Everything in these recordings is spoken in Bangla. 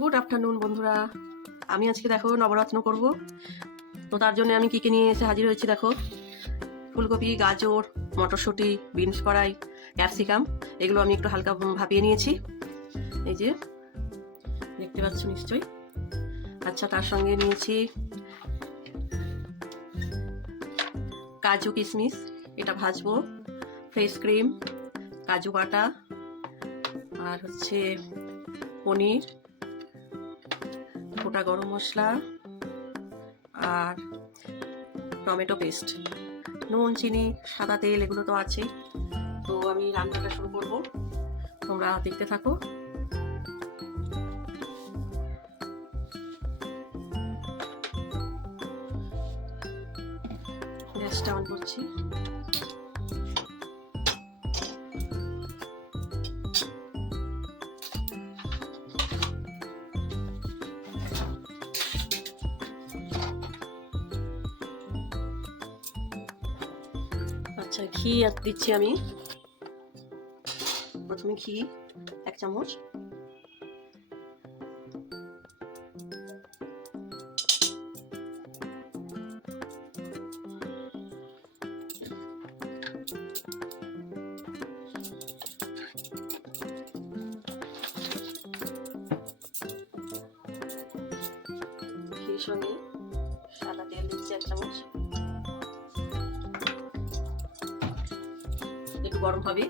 গুড আফটারনুন বন্ধুরা। আমি আজকে দেখো নবরত্ন করব, তো তার জন্য আমি কী কী নিয়ে এসে হাজির হয়েছি দেখো। ফুলকপি, গাজর, মটরশুঁটি, বিনস কড়াই, ক্যাপসিকাম, এগুলো আমি একটু হালকা ভাপিয়ে নিয়েছি, এই যে দেখতে পাচ্ছ নিশ্চয়ই। আচ্ছা, তার সঙ্গে নিয়েছি কাজু কিশমিশ, এটা ভাজবো, ফ্রেশ ক্রিম, কাজু বাটা, আর হচ্ছে পনির, গোটা গরম মশলা, আর টমেটো পেস্ট, নুন, চিনি, সাদা তেল, এগুলো তো আছেই। তো আমি রান্নাটা শুরু করব, তোমরা দেখতে থাকো। গ্যাসটা অন করছি। আচ্ছা, ঘি দিচ্ছি আমি। প্রথমে ঘি 1 চামচ, ঘির সঙ্গে সাদা তেল দিচ্ছি 1 চামচ, একটু গরম হবে।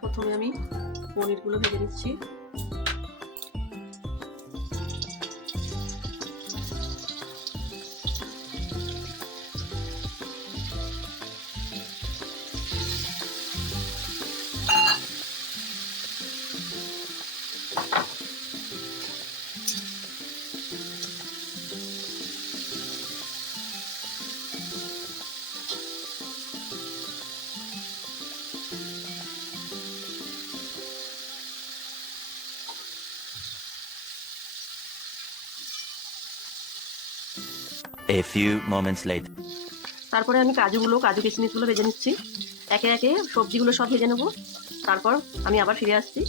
প্রথমে আমি পনিরগুলো ভেজে নিচ্ছি। A few moments later. তারপরে আমি কাজু কিশমিশগুলো ভেজে নিচ্ছি। একে একে সবজিগুলো সব ভেজে নেব, তারপর আমি আবার ফিরে আসছি।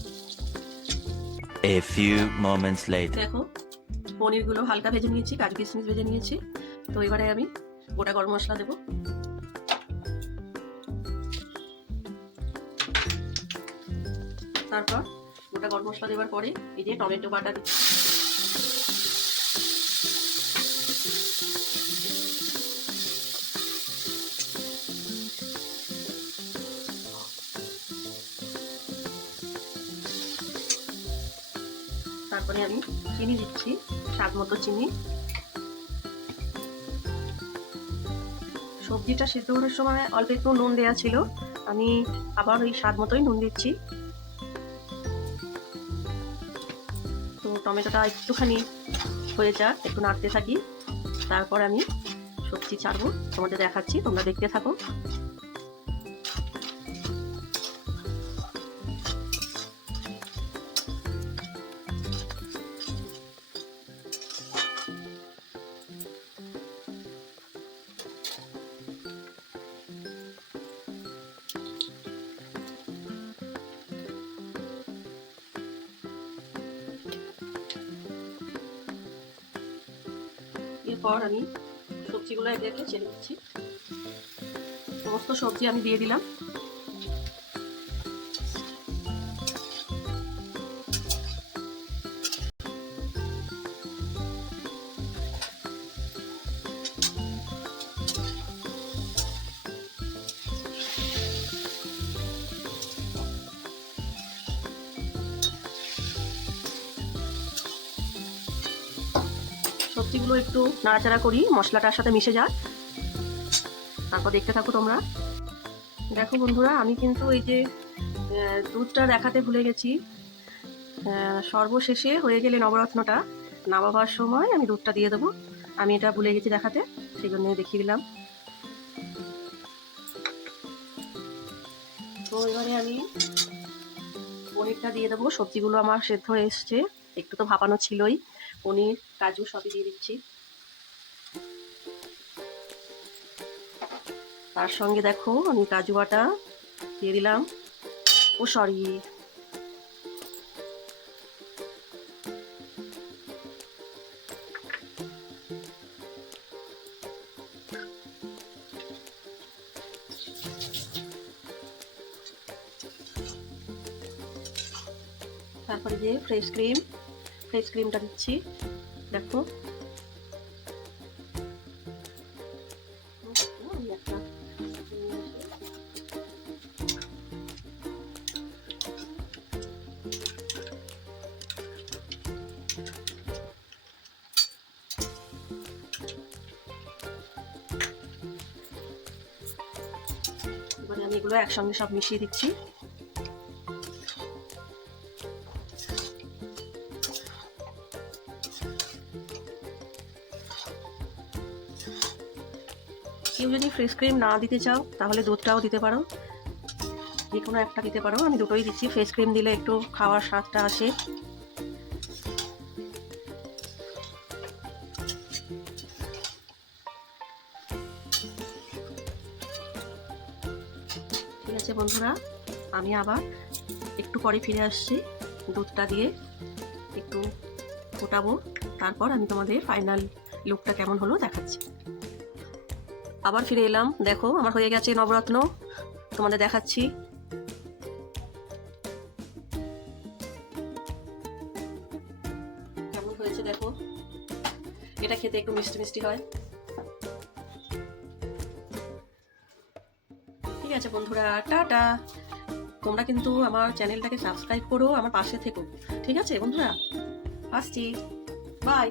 A few moments later. দেখো, পনিরগুলো হালকা ভেজে নিয়েছি, কাজু কিশমিশ ভেজে নিয়েছি। তো এবারে আমি গোটা গরম মশলা দেব। তারপর গোটা গরম মশলা দেওয়ার পরে এই যে টমেটো বাটা দিচ্ছি। তারপরে আমি চিনি দিচ্ছি, স্বাদ মতো চিনি। সবজিটা সিদ্ধ করার সময় অল্প একটু নুন দেওয়া ছিল, আমি আবার ওই স্বাদ মতোই নুন দিচ্ছি। তো টমেটোটা একটুখানি হয়ে যাক, একটু নাড়তে থাকি, তারপর আমি সবজি ছাড়বো, তোমাদের দেখাচ্ছি, তোমরা দেখতে থাকো। এরপর আমি সবজিগুলো একে একে ছেড়ে দিচ্ছি। সমস্ত সবজি আমি দিয়ে দিলাম। সবজিগুলো একটু নাড়াচাড়া করি, মশলাটার সাথে মিশে যায়, তারপর দেখতে থাকো তোমরা। দেখো বন্ধুরা, আমি কিন্তু এই যে দুধটা দেখাতে ভুলে গেছি। সর্বশেষে হয়ে গেলে নবরত্নটা নামাবার সময় আমি দুধটা দিয়ে দেবো, আমি এটা ভুলে গেছি দেখাতে, সেই জন্য দেখিয়ে দিলাম। তো এবারে আমি পনিরটা দিয়ে দেবো। সবজিগুলো আমার সেদ্ধ হয়ে এসছে, একটু তো ভাপানো ছিলই, পনির, কাজু সবই দিয়ে দিচ্ছি। তার সঙ্গে দেখো আমি কাজু বাটা দিয়ে দিলাম। ও সরি, তারপরে যে ফ্রেশ ক্রিমটা দিচ্ছি দেখো। এবারে আমি এগুলো একসঙ্গে সব মিশিয়ে দিচ্ছি। কেউ যদি ফ্রেশ ক্রিম না দিতে চাও তাহলে দুধটাও দিতে পারো, যে কোনো একটা দিতে পারো। আমি দুটোই দিচ্ছি, ফ্রেশ ক্রিম দিলে একটু খাওয়ার স্বাদটা আসে। ঠিক আছে বন্ধুরা, আমি আবার একটু পরে ফিরে আসছি। দুধটা দিয়ে একটু ফোটাবো, তারপর আমি তোমাদের ফাইনাল লুকটা কেমন হলো দেখাচ্ছি। আবার ফিরে এলাম, দেখো আমার হয়ে গেছে নবরত্ন, তোমাদের দেখাচ্ছি। কেমন হয়েছে দেখো, এটা খেতে একটু মিষ্টি মিষ্টি হয়। ঠিক আছে বন্ধুরা, টাটা। তোমরা কিন্তু আমার চ্যানেলটাকে সাবস্ক্রাইব করো, আমার পাশে থেকো। ঠিক আছে বন্ধুরা, আসছি, বাই।